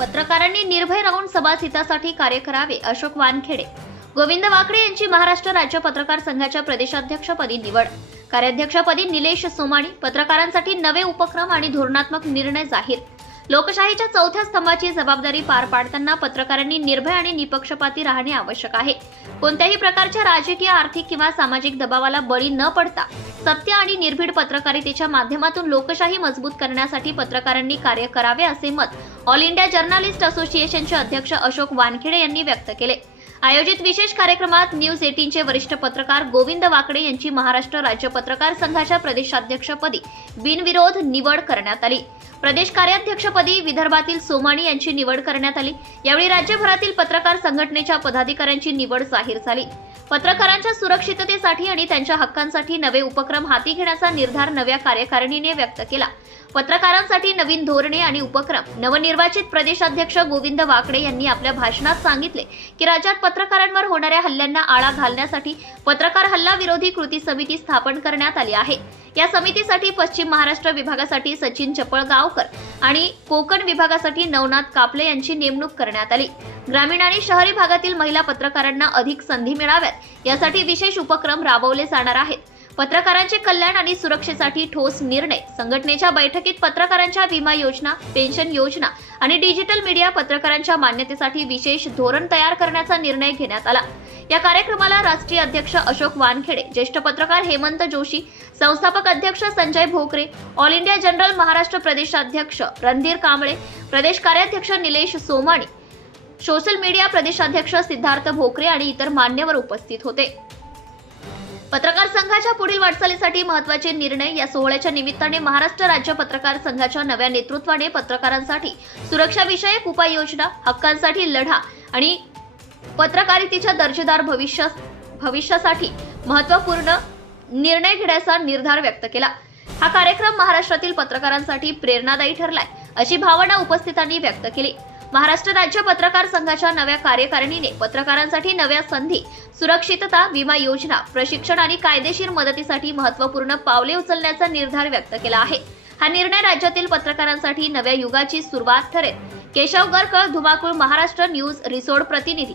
पत्रकारांनी निर्भय राहून समाजहितासाठी कार्य करावे अशोक वानखेडे. गोविंद वाकडे यांची महाराष्ट्र राज्य पत्रकार संघाच्या प्रदेशाध्यक्षपदी निवड. कार्याध्यक्षपदी निलेश सोमाणी पत्रकारांसाठी नवे उपक्रम आणि धोरणात्मक निर्णय जाहीर. लोकशाहीच्या चौथ्या स्तंभाची जबाबदारी पार पाडताना पत्रकारांनी निर्भय आणि निपक्षपाती राहणे आवश्यक आहे. कोणत्याही प्रकारच्या राजकीय आर्थिक किंवा सामाजिक दबावाला बळी न पडता सत्य आणि निर्भीड पत्रकारितेच्या माध्यमातून लोकशाही मजबूत करण्यासाठी पत्रकारांनी कार्य करावे असे मत ऑल इंडिया जर्नालिस्ट असोसिएशनचे अध्यक्ष अशोक वानखेडे यांनी व्यक्त केले. आयोजित विशेष कार्यक्रमात न्यूज एटीनचे वरिष्ठ पत्रकार गोविंद वाकडे यांची महाराष्ट्र राज्य पत्रकार संघाच्या प्रदेशाध्यक्षपदी बिनविरोध निवड करण्यात आली. प्रदेश कार्याध्यक्षपदी विदर्भातील सोमाणी यांची निवड करण्यात आली. यावेळी राज्यभरातील पत्रकार संघटनेच्या पदाधिकाऱ्यांची निवड जाहीर झाली. पत्रकारांच्या सुरक्षिततेसाठी आणि त्यांच्या हक्कांसाठी नवे उपक्रम हाती घेण्याचा निर्धार नव्या कार्यकारिणीने व्यक्त केला. पत्रकारांसाठी नवीन धोरणे आणि उपक्रम नवनिर्वाचित प्रदेशाध्यक्ष गोविंद वाकडे यांनी आपल्या भाषणात सांगितले की राज्यात पत्रकारांवर होणाऱ्या हल्ल्यांना आळा घालण्यासाठी पत्रकार हल्ला विरोधी कृती समिती स्थापन करण्यात आली आहे. या समितीसाठी पश्चिम महाराष्ट्र विभागासाठी सचिन चपळगावकर आणि कोकण विभागासाठी नवनाथ कापले यांची नेमणूक करण्यात आली. ग्रामीण आणि शहरी भागातील महिला पत्रकारांना अधिक संधी मिळाव्यात. यासाठी विशेष उपक्रम राबवले जाणार आहेत. पत्रकारांचे कल्याण आणि सुरक्षेसाठी ठोस निर्णय. संघटनेच्या बैठकीत पत्रकारांच्या विमा योजना पेन्शन योजना आणि डिजिटल मीडिया पत्रकारांच्या मान्यतेसाठी विशेष धोरण तयार करण्याचा निर्णय घेण्यात आला. या कार्यक्रमाला राष्ट्रीय अध्यक्ष अशोक वानखेडे ज्येष्ठ पत्रकार हेमंत जोशी संस्थापक अध्यक्ष Sanjay Bhokare all India general Maharashtra प्रदेशाध्यक्ष रणधीर कांबळे प्रदेश कार्याध्यक्ष निलेश सोमाणी सोशल मीडिया प्रदेशाध्यक्ष सिद्धार्थ भोकरे आणि इतर मान्यवर उपस्थित होते. पत्रकार संघाच्या पुढील वाटचालीसाठी महत्त्वाचे निर्णय या सोहळ्याच्या निमित्ताने महाराष्ट्र राज्य पत्रकार संघाच्या नव्या नेतृत्वाने पत्रकारांसाठी सुरक्षाविषयक उपाययोजना हक्कांसाठी लढा आणि पत्रकारितेच्या दर्जेदार भविष्य भविष्यासाठी महत्त्वपूर्ण निर्णय घेण्याचा निर्धार व्यक्त केला. हा कार्यक्रम महाराष्ट्रातील पत्रकारांसाठी प्रेरणादायी ठरलाय अशी भावना उपस्थितांनी व्यक्त केली. महाराष्ट्र राज्य पत्रकार संघाच्या नव्या कार्यकारिणीने पत्रकारांसाठी नव्या संधी सुरक्षितता विमा योजना प्रशिक्षण आणि कायदेशीर मदतीसाठी महत्त्वपूर्ण पावले उचलण्याचा निर्धार व्यक्त केला आहे. हा निर्णय राज्यातील पत्रकारांसाठी नव्या युगाची सुरुवात ठरेल. केशव गरकळ धुमाकूळ महाराष्ट्र न्यूज रिसोड प्रतिनिधी